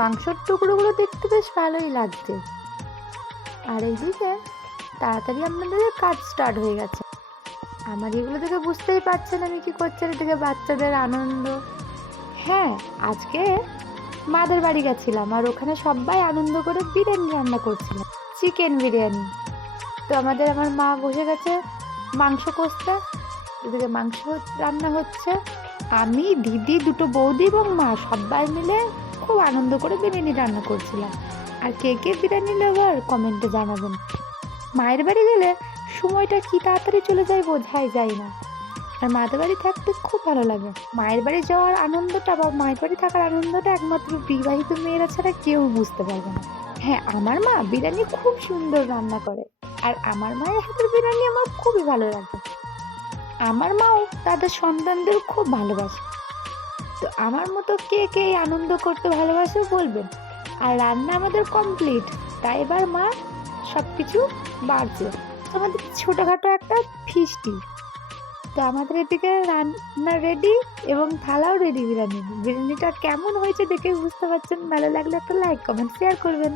মাংসর টুকরোগুলো দেখতে বেশ ভালোই লাগছে। আর এইদিকে তাড়াতাড়ি আমাদের কাজ স্টার্ট হয়ে গেছে। আমার এগুলো দেখে বুঝতেই পারছেন আমি কি করছি, এদিকে বাচ্চাদের আনন্দ। হ্যাঁ, আজকে মাদের বাড়ি গেছিলাম আর ওখানে সবাই আনন্দ করে বিরিয়ানি রান্না করছিলাম, চিকেন বিরিয়ানি। তো আমার মা বসে গেছে মাংস কষতে, এদিকে মাংস রান্না হচ্ছে। আমি, দিদি, দুটো বৌদি এবং মা সবাই মিলে খুব আনন্দ করে বিরিয়ানি রান্না করছিলাম। আর কে কে বিরিয়ানি লাভার কমেন্টে জানাবেন। মায়ের বাড়ি গেলে সময়টা কি তাড়াতাড়ি চলে যায় বোঝাই যায় না। আর মাদের বাড়ি থাকতে খুব ভালো লাগে। মায়ের বাড়ি যাওয়ার আনন্দটা বা মায়ের বাড়ি থাকার আনন্দটা একমাত্র বিবাহিত মেয়েরা ছাড়া কেউ বুঝতে পারবে না। হ্যাঁ, আমার মা বিরিয়ানি খুব সুন্দর রান্না করে আর আমার মায়ের হাতের বিরিয়ানি আমার খুবই ভালো লাগে। আমার মাও তাদের সন্তানদের খুব ভালোবাসে। তো আমার মতো কে কে এই আনন্দ করতে ভালোবাসে বলবেন। আর রান্না আমাদের কমপ্লিট, তাই এবার মা সবকিছু বাড়ছে। তো আমাদের ছোটখাটো একটা ফিস্টি। তো আমাদের এদিকে রান্না রেডি এবং থালাও রেডি। বিরিয়ানিটা কেমন হয়েছে দেখে বুঝতে পারছেন। ভালো লাগলে একটা লাইক, কমেন্ট, শেয়ার করবেন।